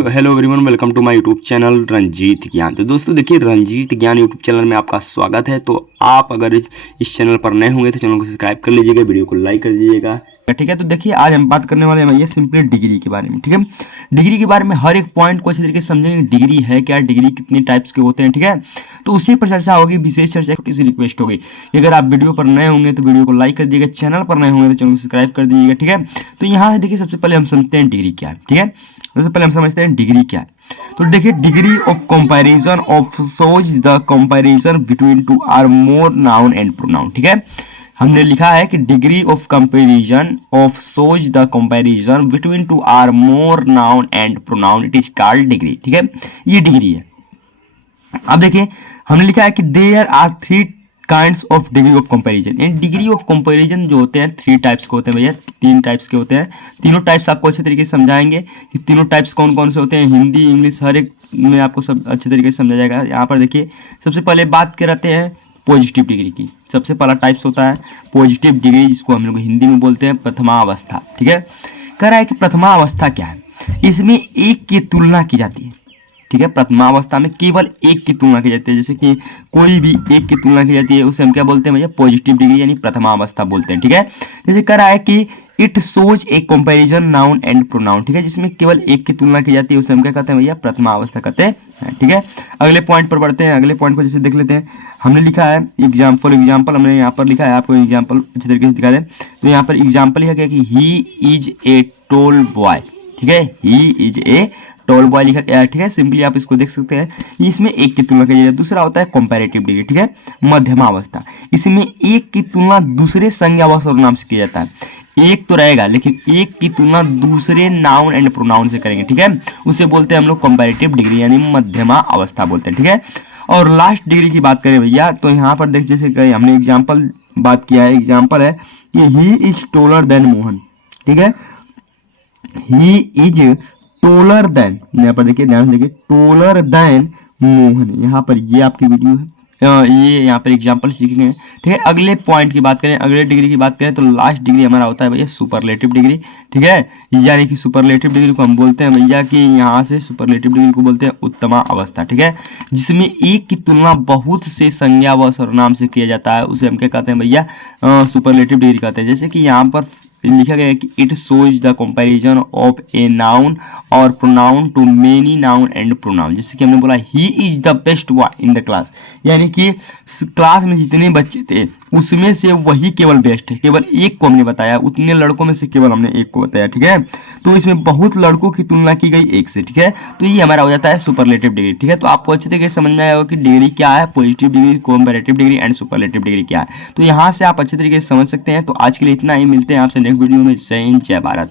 Hello everyone, welcome to my YouTube channel Ranjeet Gyan. तो दोस्तों देखिए, रंजीत ज्ञान यूट्यूब चैनल में आपका स्वागत है। तो आप अगर इस चैनल पर नए होंगे तो चैनल को सब्सक्राइब कर लीजिएगा, वीडियो को लाइक कर दीजिएगा, ठीक है। तो देखिए, आज हम बात करने वाले हैं भैया सिंपली डिग्री के बारे में, ठीक है। डिग्री के बारे में हर एक पॉइंट को अच्छे तरीके से समझेंगे। डिग्री है क्या, डिग्री कितने टाइप्स के होते हैं, ठीक है। तो उसी पर चर्चा होगी, विशेष चर्चा। छोटी सी रिक्वेस्ट होगी, अगर आप वीडियो पर नए होंगे तो वीडियो को लाइक कर दीजिएगा, चैनल पर नए होंगे तो चैनल को सब्सक्राइब कर दीजिएगा, ठीक है। तो यहाँ से देखिए, सबसे पहले हम समझते हैं डिग्री क्या है, ठीक है। सबसे पहले हम समझते हैं डिग्री क्या है। तो देखिए, degree of comparison of shows the comparison between two or more noun and pronoun, ठीक है। हमने लिखा है कि degree of comparison of shows the comparison between two or more noun and pronoun, it is called degree, ठीक है। ये degree है। अब देखिए, हमने लिखा है कि there are three kinds of degree of comparison. इन डिग्री ऑफ कंपैरिजन जो होते हैं थ्री टाइप्स के होते हैं भैया, तीन टाइप्स के होते हैं। तीनों टाइप्स आपको अच्छे तरीके से समझाएंगे कि तीनों टाइप्स कौन कौन से होते हैं। हिंदी, इंग्लिश, हर एक में आपको सब अच्छे तरीके से समझा जाएगा। यहाँ पर देखिए, सबसे पहले बात करते हैं पॉजिटिव डिग्री की। सबसे पहला टाइप्स होता है पॉजिटिव डिग्री, जिसको हम लोग हिंदी में बोलते हैं प्रथमावस्था, ठीक है। कह रहा है कि प्रथमावस्था क्या है, इसमें एक की तुलना की जाती है, ठीक है। प्रथमावस्था में केवल एक की तुलना की जाती है, जैसे कि कोई भी एक की तुलना की जाती है, उसे हम क्या बोलते हैं भैया, पॉजिटिव डिग्री यानी प्रथमावस्था बोलते हैं, ठीक है। जैसे कह रहा है कि it shows A comparison noun and pronoun, ठीक है। जिसमें केवल एक की तुलना की जाती है, उसे हम क्या कहते हैं भैया, प्रथमावस्था कहते हैं, ठीक है। अगले पॉइंट पर बढ़ते हैं। अगले पॉइंट को जैसे देख लेते हैं, हमने लिखा है एग्जाम्पल हमने यहाँ पर लिखा है, आपको एग्जाम्पल अच्छे तरीके से दिखा दें। तो यहाँ पर एग्जाम्पल लिखा गया कि he is a tall boy, ठीक है। He is a tall boy लिखा गया है, ठीक है। सिंपली आप इसको देख सकते हैं, इसमें एक की तुलना की जाती है। दूसरा होता है कंपैरेटिव डिग्री, ठीक है, मध्यमावस्था। इसमें एक की तुलना दूसरे संज्ञावाचक नाम से किया जाता है। एक तो रहेगा, लेकिन एक की तुलना दूसरे नाउन एंड प्रोनाउन से करेंगे, ठीक है। उसे बोलते हैं हम लोग कंपैरेटिव डिग्री यानी मध्यमा अवस्था बोलते हैं, ठीक है। और लास्ट डिग्री की बात करें भैया, तो यहाँ पर देख, जैसे हमने एग्जाम्पल बात किया है, एग्जाम्पल है कि ही इज टोलर देन मोहन, ठीक है। ही इज टोलर देन, यहाँ पर देखिए, ध्यान से देखिए, टोलर देन मोहन। यहाँ पर ये आपकी वीडियो है, ये यहाँ पर एग्जाम्पल सीखे हैं, ठीक है। अगले पॉइंट की बात करें, अगले डिग्री की बात करें, तो लास्ट डिग्री हमारा होता है भैया सुपरलेटिव डिग्री, ठीक है। यानी कि सुपरलेटिव डिग्री को हम बोलते हैं भैया कि यहाँ से सुपरलेटिव डिग्री को बोलते हैं उत्तमा अवस्था, ठीक है। जिसमें एक की तुलना बहुत से संज्ञा व सर्वनाम से किया जाता है, उसे हम क्या कहते हैं भैया, सुपरलेटिव डिग्री कहते हैं। जैसे कि यहाँ पर लिखा गया है कि it shows the comparison of a noun और pronoun to many noun and pronoun. जैसे कि हमने बोला he is the best boy in the class, यानी कि क्लास में जितने बच्चे थे उसमें से वही केवल बेस्ट है। केवल एक को हमने बताया, उतने लड़कों में से केवल हमने एक को बताया, ठीक है। तो इसमें बहुत लड़कों की तुलना की गई एक से, ठीक है। तो ये हमारा हो जाता है सुपरलेटिव डिग्री, ठीक है। तो आपको अच्छे तरीके से समझ में आएगा कि डिग्री क्या है, positive degree, comparative degree and superlative degree क्या है। तो यहाँ से आप अच्छे तरीके से समझ सकते हैं। तो आज के लिए इतना ही, मिलते हैं आपसे नेक्स्ट वीडियो में। जय हिंद, जय भारत।